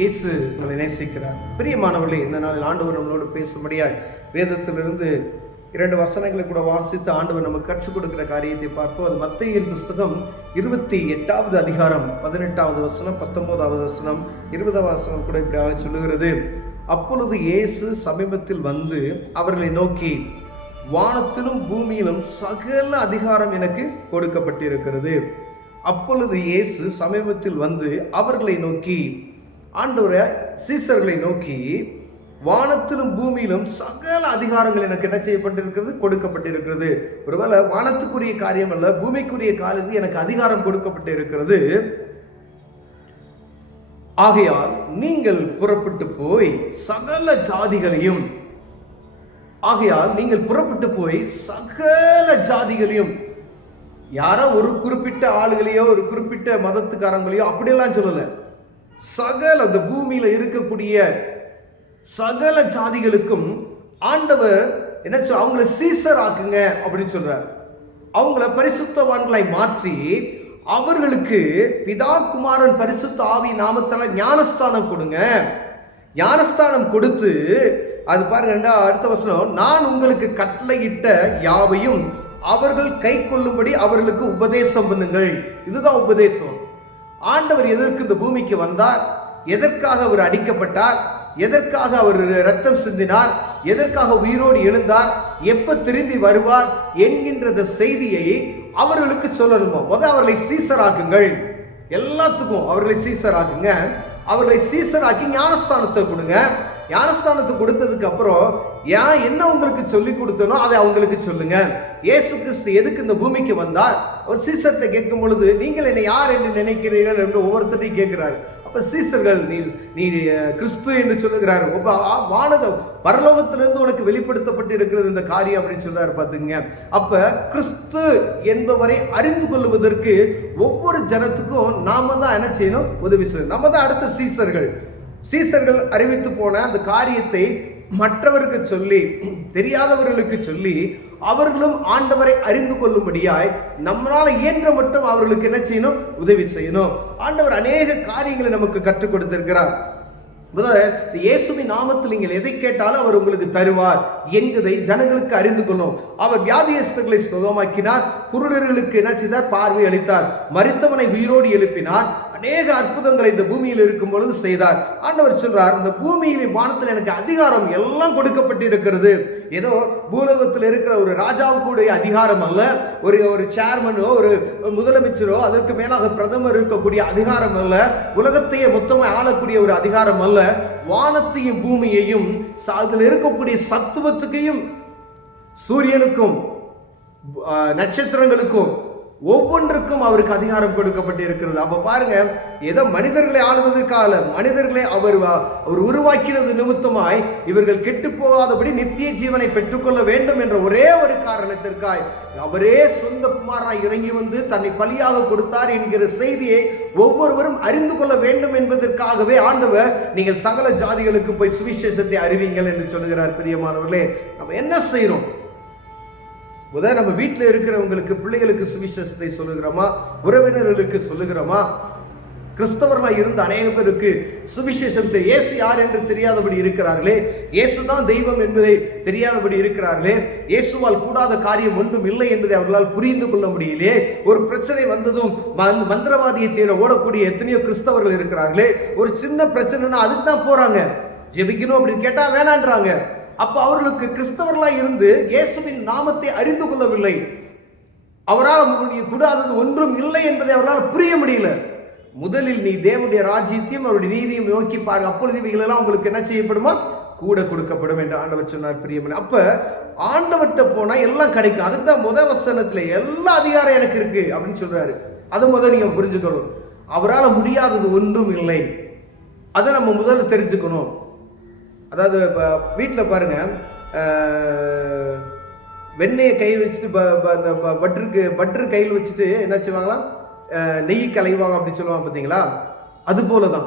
இயேசு உங்களை நேசிக்கிறார். பிரியமானவர்களே, இந்த நாளில் ஆண்டவர் நம்மளோடு பேசும்படியாய் வேதத்திலிருந்து 2 வசனங்களை கூட வாசித்து ஆண்டவர் நமக்கு கற்றுக் கொடுக்கிற காரியத்தை பார்ப்போம். அது மத்தேயுவின் புஸ்தகம் 28வது அதிகாரம் 18வது வசனம், 19வது வசனம், 20வது வசனம் கூட இப்படியாக சொல்லுகிறது. அப்பொழுது இயேசு சமீபத்தில் வந்து அவர்களை நோக்கி, வானத்திலும் பூமியிலும் சகல அதிகாரம் எனக்கு கொடுக்கப்பட்டிருக்கிறது. அப்பொழுது இயேசு சமீபத்தில் வந்து அவர்களை நோக்கி, ஆண்டவரே சீசர்களை நோக்கி, வானத்திலும் பூமியிலும் சகல அதிகாரங்கள் எனக்கு என்ன செய்யப்பட்டிருக்கிறது, கொடுக்கப்பட்டிருக்கிறது. ஒருவேளை வானத்துக்குரிய காரியம் அல்ல, பூமிக்குரிய காரியத்தில் எனக்கு அதிகாரம் கொடுக்கப்பட்டிருக்கிறது. ஆகையால் நீங்கள் புறப்பட்டு போய் சகல ஜாதிகளையும் சகல ஜாதிகளையும், யாரோ ஒரு குறிப்பிட்ட ஆளுகளையோ ஒரு குறிப்பிட்ட மதத்துக்காரங்களையோ அப்படியெல்லாம் சொல்லல, சகல அந்த பூமியில இருக்கக்கூடிய சகல ஜாதிகளுக்கும் ஆண்டவர் என்ன சொல்ற, அவங்கள சீசர் ஆக்குங்க அப்படின்னு சொல்றார். அவங்கள பரிசுத்தவான்களை மாற்றி அவர்களுக்கு பிதா குமாரன் பரிசுத்த ஆவி நாமத்தால ஞானஸ்தானம் கொடுங்க. ஞானஸ்தானம் கொடுத்து, அது பாருங்க அடுத்த வசனம், நான் உங்களுக்கு கட்டளையிட்ட யாவையும் அவர்கள் கை கொள்ளும்படி அவர்களுக்கு உபதேசம் பண்ணுங்கள். இதுதான் உபதேசம். ஆண்டவர் எதற்கு இந்த பூமிக்கு வந்தார், எதற்காக அவர் அடிக்கப்பட்டார், எதற்காக அவர் ரத்தம் சிந்தினார், எதற்காக உயிரோடு எழுந்தார், எப்ப திரும்பி வருவார் என்கின்ற செய்தியை அவர்களுக்கு சொல்லணுமா? முதல் அவர்களை சீசராக்குங்கள். எல்லாத்துக்கும் அவர்களை சீசராக்குங்க. அவர்களை சீசராக்கி ஞானஸ்தானத்தை கொடுங்க. ஞானஸ்தானத்தை கொடுத்ததுக்கு அப்புறம் என்ன உங்களுக்கு சொல்லி கொடுத்தனோ அதை அவங்களுக்கு சொல்லுங்க. இயேசு கிறிஸ்து எதுக்கு இந்த பூமிக்கு வந்தார்? ஒரு சீசர்கிட்ட கேட்கும் பொழுது, நீங்கள் என்னை யார் என்று நினைக்கிறீர்கள் என்று ஒவ்வொருத்தரையும் கேட்கிறார். அப்ப சீசர்கள், நீ கிறிஸ்து என்று சொல்லுகிறார். வானத பரலோகத்திலிருந்து உனக்கு வெளிப்படுத்தப்பட்டு இருக்கிறது இந்த காரியம் அப்படின்னு சொல்றாரு. பாத்துங்க, அப்ப கிறிஸ்து என்பவரை அறிந்து கொள்வதற்கு ஒவ்வொரு ஜனத்துக்கும் நாம தான் என்ன செய்யணும், உதவி செய்யணும். நம்ம தான் அடுத்த சீசர்கள். சீசர்கள் அறிவித்து போன அந்த காரியத்தை மற்றவருக்கு சொல்லி, தெரியாதவர்களுக்கு சொல்லி, அவர்களும் ஆண்டவரை அறிந்து கொள்ளும்படியாய் நம்மளால இயன்ற மட்டும் அவர்களுக்கு என்ன செய்யணும், உதவி செய்யணும். ஆண்டவர் அநேக காரியங்களை நமக்கு கற்றுக் கொடுத்திருக்கிறார். இயேசுவின் நாமத்தில் நீங்கள் எதை கேட்டாலும் அவர் உங்களுக்கு தருவார் என்பதை ஜனங்களுக்கு அறிந்து கொள்ளும். அவர் வியாதியஸ்தர்களை சுகமாக்கினார், குருடர்களுக்கு என்ன செய்தார், பார்வை அளித்தார், மரித்தவனை உயிரோடு எழுப்பினார், அநேக அற்புதங்களை இந்த பூமியில் இருக்கும் பொழுது செய்தார். ஆண்டவர் சொல்றார், இந்த பூமியில் வானத்தில் எனக்கு அதிகாரம் எல்லாம் கொடுக்கப்பட்டிருக்கிறது. ஏதோ பூலோகத்தில் இருக்கிற ஒரு ராஜாவுக்குடைய அதிகாரம் அல்ல, ஒரு சேர்மனோ ஒரு முதலமைச்சரோ அதற்கு மேலாக பிரதமர் இருக்கக்கூடிய அதிகாரம் அல்ல, உலகத்தையே மொத்தமாக ஆளக்கூடிய ஒரு அதிகாரம் அல்ல. வானத்தையும் பூமியையும் அதில் இருக்கக்கூடிய சத்துவத்துக்கையும் சூரியனுக்கும் நட்சத்திரங்களுக்கும் ஒவ்வொன்றுக்கும் அவருக்கு அதிகாரம் கொடுக்கப்பட்டு இருக்கிறது. அப்ப பாருங்க, ஏதோ மனிதர்களை ஆளுவதற்காக, மனிதர்களை அவர் உருவாக்கினது நிமித்தமாய் இவர்கள் கெட்டு போகாதபடி நித்திய ஜீவனை பெற்றுக்கொள்ள வேண்டும் என்ற ஒரே ஒரு காரணத்திற்காய் அவரே சொந்த குமாரனாய் இறங்கி வந்து தன்னை பலியாக கொடுத்தார் என்கிற செய்தியை ஒவ்வொருவரும் அறிந்து கொள்ள வேண்டும் என்பதற்காகவே ஆண்டவர், நீங்கள் சகல ஜாதிகளுக்கு போய் சுவிசேஷத்தை அறிவிங்கள் என்று சொல்லுகிறார். பிரியமானவர்களே, நம்ம என்ன செய்யறோம்? முதல் நம்ம வீட்டில் இருக்கிறவங்களுக்கு, பிள்ளைகளுக்கு சுவிசேஷத்தை சொல்லுகிறோமா? உறவினர்களுக்கு சொல்லுகிறோமா? கிறிஸ்தவர்களாக இருந்த அநேக பேருக்கு சுவிசேஷத்தை, இயேசு யார் என்று தெரியாதபடி இருக்கிறார்களே, இயேசுதான் தெய்வம் என்பதை தெரியாதபடி இருக்கிறார்களே, இயேசுவால் கூடாத காரியம் ஒன்றும் இல்லை என்பதை அவர்களால் புரிந்து கொள்ள முடியலே. ஒரு பிரச்சனை வந்ததும் மந்திரவாதியை தேட ஓடக்கூடிய எத்தனையோ கிறிஸ்தவர்கள் இருக்கிறார்களே. ஒரு சின்ன பிரச்சனைனா அதுக்கு தான் போறாங்க, ஜெபிக்கணும் அப்படின்னு கேட்டா வேணான்றாங்க. அப்ப அவர்களுக்கு கிறிஸ்தவர்களாக இருந்து இயேசுவின் நாமத்தை அறிந்து கொள்ளவில்லை. அவரால் கூடாதது ஒன்றும் இல்லை என்பதை அவரால் புரிய முடியல. முதலில் நீ தேவனுடைய ராஜ்யத்தையும் அவருடைய நீதியையும் நோக்கி பாருங்க, அப்பொழுது இவைகளெல்லாம் உங்களுக்கு என்ன செய்யப்படுமா, கூட கொடுக்கப்படும் என்று ஆண்டவர் சொன்னார். பிரியமனே, அப்ப ஆண்டவர்கிட்ட போனா எல்லாம் கிடைக்கும். அதுக்கு தான் முதல் வசனத்துல எல்லா அதிகாரம் எனக்கு இருக்கு அப்படின்னு சொல்றாரு. அது முதல் நீங்க புரிஞ்சுக்கணும். அவரால் முடியாதது ஒன்றும் இல்லை, அதை நம்ம முதல்ல தெரிஞ்சுக்கணும். அதாவது வீட்டில் பாருங்க, வெண்ணெயை கை வச்சுட்டு பட்டரு கையில் வச்சுட்டு என்ன செய்வாங்களாம், நெய் கலைவாங்க அப்படி சொல்லுவாங்க பார்த்தீங்களா? அது போல தான்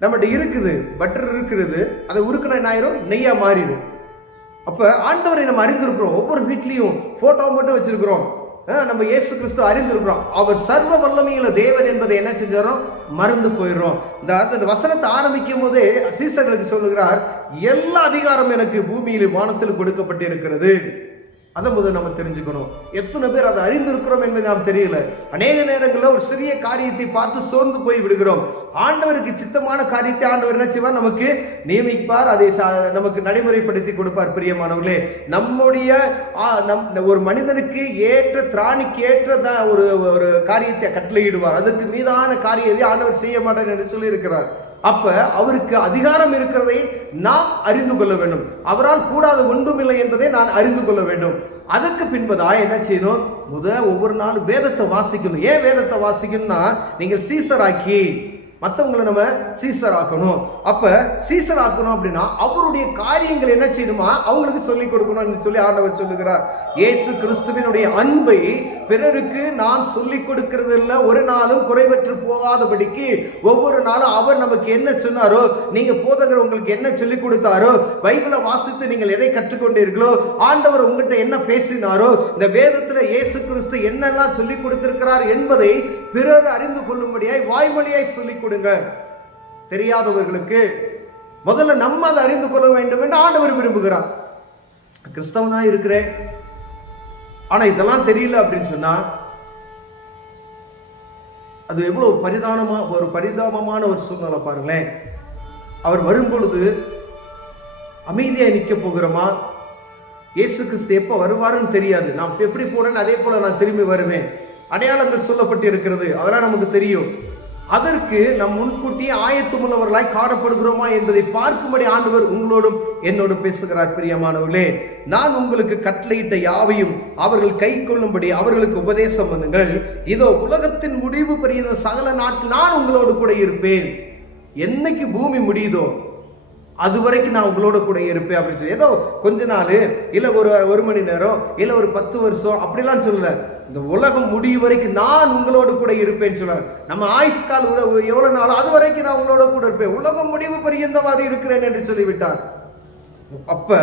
நம்மகிட்ட இருக்குது, பட்டர் இருக்கிறது, அதை உருக்கினா என்ன ஆயிரும், நெய்யா மாறிடும். அப்போ ஆண்டவரை நம்ம அறிந்திருக்கிறோம். ஒவ்வொரு வீட்லேயும் ஃபோட்டோ மட்டும் வச்சிருக்கிறோம். நம்ம இயேசு கிறிஸ்து அறிந்திருக்கிறோம். அவர் சர்வ வல்லமையுள்ள தேவன் என்பதை என்ன செஞ்சாரோம், மறந்து போயிடுறோம். இந்த வசனத்தை ஆரம்பிக்கும் போதே சீசர்களுக்கு சொல்லுகிறார், எல்லா அதிகாரம் எனக்கு பூமியிலும் வானத்தில் கொடுக்கப்பட்டிருக்கிறது. அதை முதல் நம்ம தெரிஞ்சுக்கணும். எத்தனை பேர் அதை அறிந்திருக்கிறோம் என்பது நாம் தெரியல. அநேக நேரங்களில் ஒரு சிறிய காரியத்தை பார்த்து சோர்ந்து போய் விடுகிறோம். ஆண்டவருக்கு சித்தமான காரியத்தை ஆண்டவர் என்ன செய்வார், நமக்கு நியமிப்பார், அதை நமக்கு நடைமுறைப்படுத்தி கொடுப்பார். பிரியமானவர்களே, நம்முடைய ஒரு மனிதனுக்கு ஏற்ற திராணிக்கு ஏற்ற ஒரு காரியத்தை கட்டளையிடுவார். அதுக்கு மீதான காரியத்தை ஆண்டவர் செய்ய மாட்டார் என்று சொல்லி இருக்கிறார். அப்ப அவருக்கு அதிகாரம் இருக்கிறதை நாம் அறிந்து கொள்ள வேண்டும். அவரால் கூடாத ஒன்றுமில்லை என்பதை நான் அறிந்து கொள்ள வேண்டும். அதுக்கு பின்பதா என்ன செய்யணும், ஒவ்வொரு நாளும் வேதத்தை வாசிக்கணும். ஏன் வேதத்தை வாசிக்கணும்னா, நீங்கள் சீசராக்கி மற்றவங்களை நம்ம சீசர் ஆக்கணும். அப்ப சீசர் ஆக்கணும் அப்படின்னா அவருடைய காரியங்கள் என்ன செய்யணுமா, அவங்களுக்கு சொல்லிக் கொடுக்கணும்னு சொல்லி ஆண்டவர் சொல்லுகிறார். இயேசு கிறிஸ்துவினுடைய அன்பை பிறருக்கு நாம் சொல்லிக் கொடுக்கிறதுல ஒரு நாளும் குறைவற்று போகாதபடிக்கு ஒவ்வொரு நாளும் அவர் நமக்கு என்ன சொன்னாரோ, நீங்க போதகர் உங்களுக்கு என்ன சொல்லிக் கொடுத்தாரோ, பைபிளை வாசித்து நீங்கள் எதை கற்றுக்கொண்டீர்களோ, ஆண்டவர் உங்ககிட்ட என்ன பேசினாரோ, இந்த வேதத்துல இயேசு கிறிஸ்து என்னெல்லாம் சொல்லிக் கொடுத்திருக்கிறார் என்பதை பிறர் அறிந்து கொள்ளும்படியாய் வாய்மொழியாய் சொல்லிக் கொடுங்க. தெரியாதவர்களுக்கு முதல்ல நம்ம அதை அறிந்து கொள்ள வேண்டும் என்று ஆண்டவர் விரும்புகிறார். கிறிஸ்தவனா இருக்கிறேன், ஆனா இதெல்லாம் தெரியல அப்படின்னு சொன்னா அது எவ்வளவு பரிதாபமான ஒரு சூழ்நிலை பாருங்களேன். அவர் வரும்பொழுது அமைதியா நிக்க போகிறோமா? இயேசு கிறிஸ்து எப்ப வருவாருன்னு தெரியாது. நான் எப்படி போனேன்னு அதே போல நான் திரும்பி வருவேன். அடையாளங்கள் சொல்லப்பட்டு இருக்கிறது, அதெல்லாம் நமக்கு தெரியும். அதற்கு நம் முன்கூட்டியே ஆயத்தமுள்ளவர்களாய் காணப்படுகிறோமா என்பதை பார்க்கும்படி ஆண்டவர் உங்களோடும் என்னோடும் பேசுகிறார். பிரியமானவர்களே, நான் உங்களுக்கு கட்டளையிட்ட யாவையும் அவர்கள் கை கொள்ளும்படி அவர்களுக்கு உபதேசம் பண்ணுங்கள். இதோ உலகத்தின் முடிவு பெரிய சகல நாட்டில் நான் உங்களோடு கூட இருப்பேன். என்னைக்கு பூமி முடியுதோ அது வரைக்கும் நான் உங்களோட கூட இருப்பேன் அப்படின்னு சொல்லி, ஏதோ கொஞ்ச நாள் இல்லை ஒரு மணி நேரம் இல்லை ஒரு 10 வருஷம் அப்படிலாம் சொல்லல. இந்த உலகம் முடியும் வரைக்கும் நான் உங்களோடு கூட இருப்பேன்னு சொல்ல. நம்ம ஆயுஷ்கால் எவ்வளவு நாள், அது வரைக்கும் நான் உங்களோட கூட இருப்பேன். உலகம் முடிவு பரியந்தவாறு இருக்கிறேன் என்று சொல்லிவிட்டார். அப்ப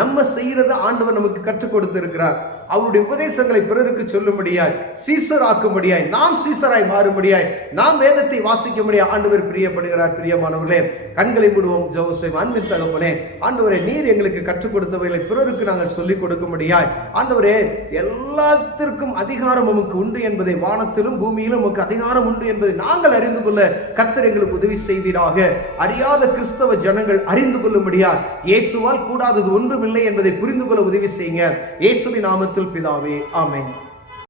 நம்ம செய்யறத ஆண்டவர் நமக்கு கற்றுக் கொடுத்து இருக்கிறார். அவருடைய உபதேசங்களை பிறருக்கு சொல்லும்படியாய், சீசர் ஆக்கும்படியாய், நாம் சீசராய் மாறும்படியாய், நாம் வேதத்தை வாசிக்கும்படியாய் ஆண்டவர் பிரியப்படுகிறார். பிரியமானவர்களே, கண்களை மூடுவோம், ஜெபம் செய்வோம். அன்பின் தகப்பனே, ஆண்டவரே, நீர் எங்களுக்கு கற்றுக் கொடுத்தவைகளை பிறருக்கு நாங்கள் சொல்லிக் கொடுக்கும்படியாய், ஆண்டவரே, எல்லாத்திற்கும் அதிகாரம் உமக்கு உண்டு என்பதை, வானத்திலும் பூமியிலும் உமக்கு அதிகாரம் உண்டு என்பதை நாங்கள் அறிந்து கொள்ள கர்த்தர் எங்களுக்கு உதவி செய்வீராக. அறியாத கிறிஸ்தவ ஜனங்கள் அறிந்து கொள்ளும்படியாய், இயேசுவால் கூடாதது ஒன்றுமில்லை என்பதை புரிந்து கொள்ள உதவி செய்யுங்க. இயேசுவின் நாமத்தில் பிதாவே, ஆமென்.